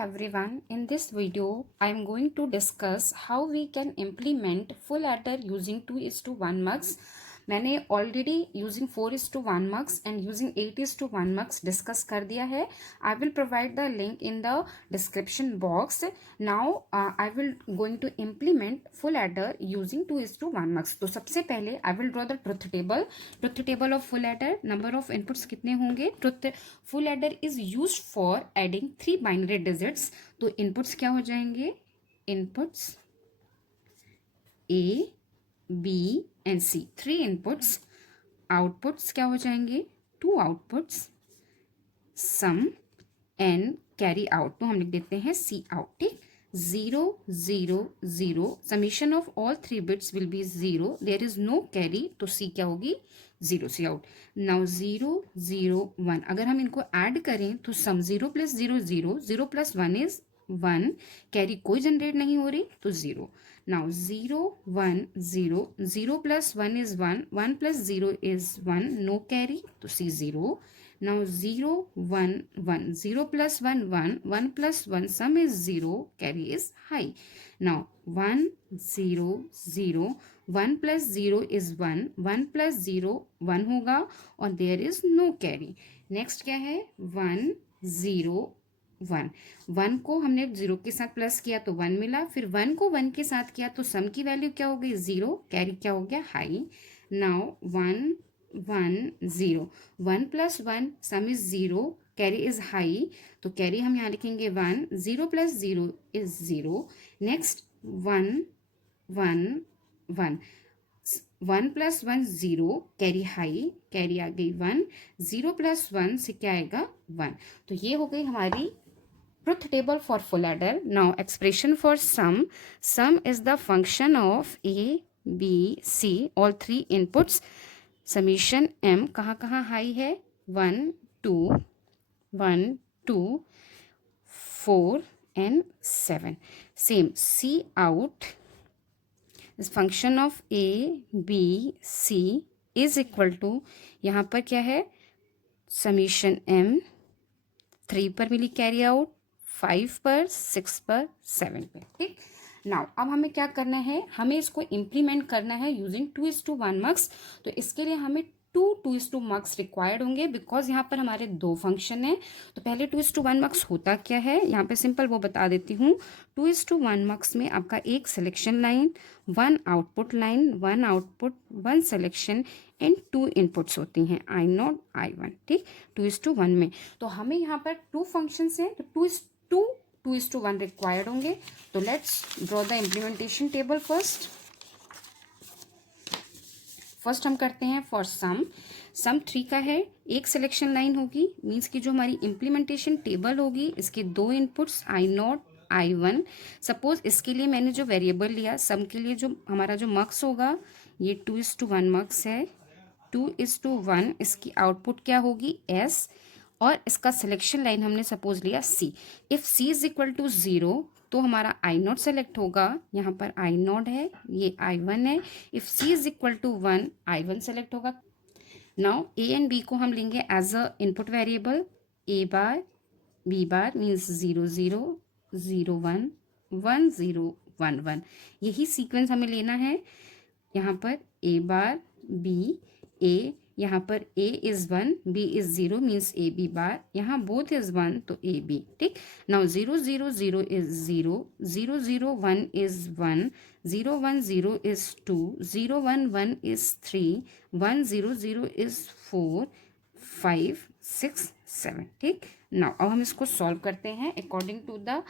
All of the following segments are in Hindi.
Everyone, in this video I am going to discuss how we can implement full adder using 2:1 mux. मैंने already using 4:1 mux and using 8:1 mux discuss कर दिया है. I will provide the link in the description box. Now I will going to implement full adder using 2:1 mux. तो सबसे पहले I will draw the truth table of full adder. Number of inputs कितने होंगे? Full adder is use for adding 3 binary digits. तो इनपुट्स क्या हो जाएंगे? Inputs A, B and C, 3 inputs. Outputs क्या हो जाएंगे? 2 outputs. Sum and carry out, तो हम लिख देते हैं सी आउट. ठीक, 0 0 0. Summation of all 3 bits will be 0. There is no carry, तो सी क्या होगी? 0, सी आउट. नाउ 0 0 1. अगर हम इनको ऐड करें तो सम 0 + 0 0, 0 + 1 इज 1. कैरी कोई जनरेट नहीं हो रही, तो 0. Now 0 1 0, 0 + 1 is 1, 1 + 0 is 1, no carry, तो C 0. Now 0 1 1, 0 + 1 1, 1 + 1 sum is 0, carry is high. Now 1 0 0, 1 + 0 is 1, 1 + 0 1 होगा और there is no carry. Next क्या है? 1 0 1. 1 को हमने 0 के साथ प्लस किया तो 1 मिला, फिर 1 को 1 के साथ किया तो सम की वैल्यू क्या हो गई? 0. कैरी क्या हो गया? High. Now 1 1 0, 1 + 1 sum is 0, carry is high, तो कैरी हम यहाँ लिखेंगे 1. 0 + 0 is 0. Next 1 1 1, 1 + 1 0, carry high, carry आ गई 1. 0 + 1 से क्या आएगा? 1. तो ये हो गई हमारी truth table for full adder. Now expression for sum. Sum is the function of A B C, all 3 inputs. Summation m कहाँ हाई है? 1 2 1 2 4 and 7. Same C out is function of A B C is equal to, यहाँ पर क्या है? समीशन m 3 पर मिली कैरी आउट, 5 पर, 6 पर, 7 पर. ठीक. नाउ अब हमें क्या करना है? हमें इसको इम्प्लीमेंट करना है यूजिंग 2:1 mux. तो इसके लिए हमें 2:2 mux रिक्वायर्ड होंगे, बिकॉज यहाँ पर हमारे 2 फंक्शन हैं. तो पहले 2:1 mux होता क्या है यहाँ पे सिंपल वो बता देती हूँ. 2:1 mux में आपका एक selection line, 1 output line, 1 output, 1 selection and 2 inputs होती हैं, I0 I1. ठीक, 2:1 में. तो हमें यहाँ पर 2 फंक्शंस हैं, तो 2:1 रिक्वायर्ड होंगे. तो let's draw the implementation table. First हम करते हैं फॉर सम. सम 3 का है, एक सिलेक्शन लाइन होगी, मीन्स कि जो हमारी इम्प्लीमेंटेशन टेबल होगी इसके 2 इनपुट्स I0 I1. सपोज इसके लिए मैंने जो वेरिएबल लिया, सम के लिए जो हमारा जो मक्स होगा ये 2:1 मक्स है. 2:1 इसकी आउटपुट क्या होगी? S. और इसका सिलेक्शन लाइन हमने सपोज लिया C. If C is equal to 0 तो हमारा I0 सेलेक्ट होगा. यहाँ पर I0 है, ये I1 है. If C is equal to 1, I1 select होगा. नाउ A एंड B को हम लेंगे as a input variable. A bar B bar means 0 0 0 1 1 0 1 1. यही सीक्वेंस हमें लेना है. यहाँ पर A बार B A, यहाँ पर A is 1, B is 0 means A B बार. यहाँ बोथ इज 1 तो A B. ठीक. Now 0 0 0 is 0, 0 0 1 is 1, 0 1 0 is 2, 0 1 1 is 3, 1 0 0 is 4 5 6 7. ठीक. नाउ अब हम इसको सॉल्व करते हैं अकॉर्डिंग टू द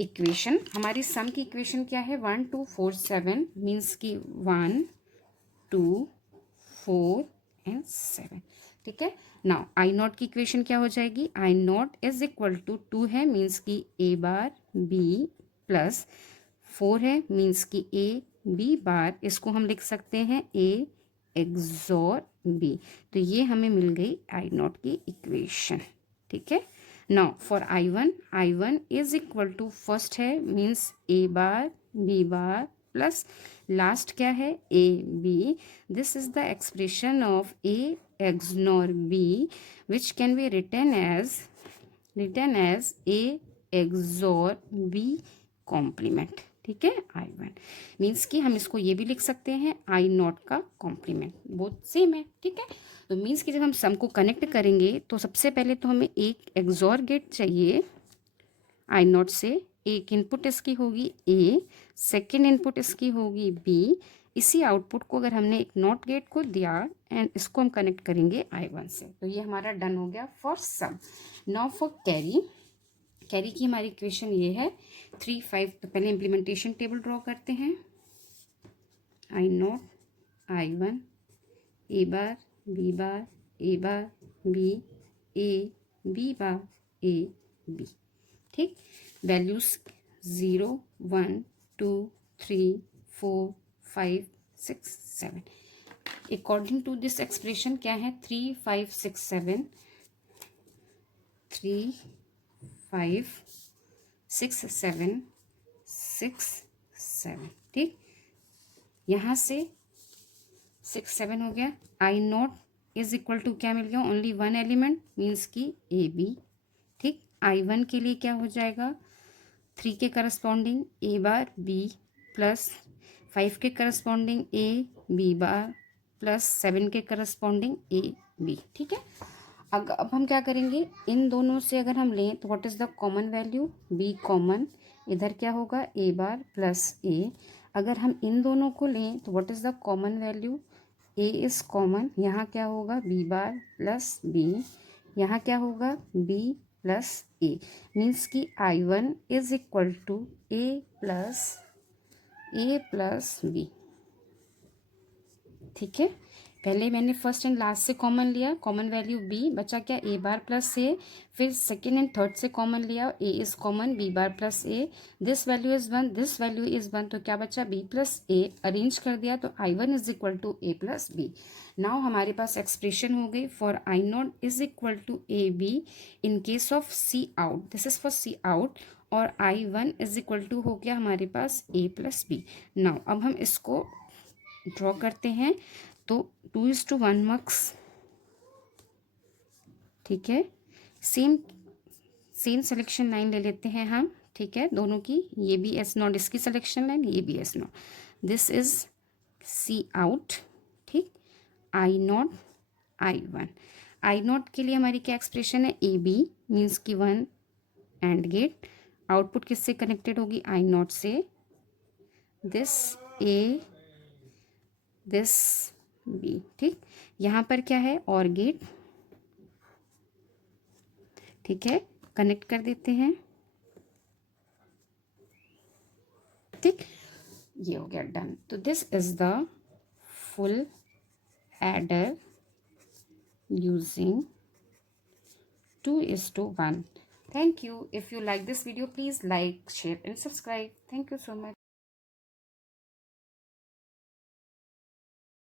इक्वेशन. हमारी सम की इक्वेशन क्या है? 1 2 4 7 मीन्स की 1 2 4 एंड 7. ठीक है. नाउ I0 की इक्वेशन क्या हो जाएगी? I0 इज इक्वल टू 2 है मीन्स की A बार B प्लस 4 है मीन्स की A B बार. इसको हम लिख सकते हैं A XOR B. तो ये हमें मिल गई I0 की इक्वेशन. ठीक है. Now for I1 is equal to first है means A bar B bar plus last क्या है? A B. This is the expression of A XOR B which can be written as A XOR B complement, ठीक है। I1 मीन्स कि हम इसको ये भी लिख सकते हैं I0 का कॉम्प्लीमेंट, बोथ सेम है, ठीक है। तो मीन्स कि जब हम सम को कनेक्ट करेंगे तो सबसे पहले तो हमें एक एक्सोर गेट चाहिए I0 से, एक इनपुट इसकी होगी A, सेकेंड इनपुट इसकी होगी B। इसी आउटपुट को अगर हमने एक नॉट गेट को दिया एंड इसको हम कनेक्ट करेंगे I1 से, तो ये हमारा डन हो गया for sum. Now for carry, carry की हमारी इक्वेशन ये है 3 5। तो पहले इम्प्लीमेंटेशन टेबल ड्रॉ करते हैं। I0 I1 A bar B bar A bar B A B bar A B, ठीक। Values 0 1 2 3 4 5 6 7। According to this expression क्या है, 3 5 6 7, 3 5 6 7 6 7, ठीक। यहाँ से 6 7 हो गया। I0 इज इक्वल टू क्या मिल गया, ओनली वन एलिमेंट मीन्स की AB, ठीक। I1 के लिए क्या हो जाएगा, 3 के corresponding A bar B plus 5 के corresponding A B bar plus 7 के करस्पॉन्डिंग A B, ठीक है। अब हम क्या करेंगे, इन दोनों से अगर हम लें तो what is the common value, B common, इधर क्या होगा A बार प्लस A। अगर हम इन दोनों को लें तो what is the common value, A is common, यहाँ क्या होगा B बार प्लस B, यहाँ क्या होगा B प्लस A, मीन्स कि I1 is equal to A plus B, ठीक है। पहले मैंने फर्स्ट एंड लास्ट से कॉमन लिया, कॉमन वैल्यू B, बचा क्या A बार प्लस A। फिर सेकेंड एंड थर्ड से कॉमन लिया, A is common B bar plus A। This value is 1, this value is 1, तो क्या बचा B प्लस A। अरेंज कर दिया तो I1 is equal to A plus B। Now हमारे पास एक्सप्रेशन हो गई for I0 is equal to AB in case of C out, this is for C out, और I1 इज इक्वल टू हो गया हमारे पास A प्लस B। नाउ अब हम इसको ड्रॉ करते हैं, तो 2:1 मक्स, ठीक है। सेम सिलेक्शन लाइन ले लेते हैं हम, ठीक है, दोनों की, ये भी S0 इसकी सिलेक्शन लाइन, ये भी S0, this is C out, ठीक। I0 I1 के लिए हमारी क्या एक्सप्रेशन है, AB मीन्स की 1 एंड गेट, आउटपुट किससे कनेक्टेड होगी, I0 से, दिस A दिस B, ठीक। यहाँ पर क्या है, और गेट, ठीक है, कनेक्ट कर देते हैं, ठीक। ये हो गया डन। तो this is the full adder using 2:1। Thank you. If you like this video, please like, share and subscribe. Thank you so much.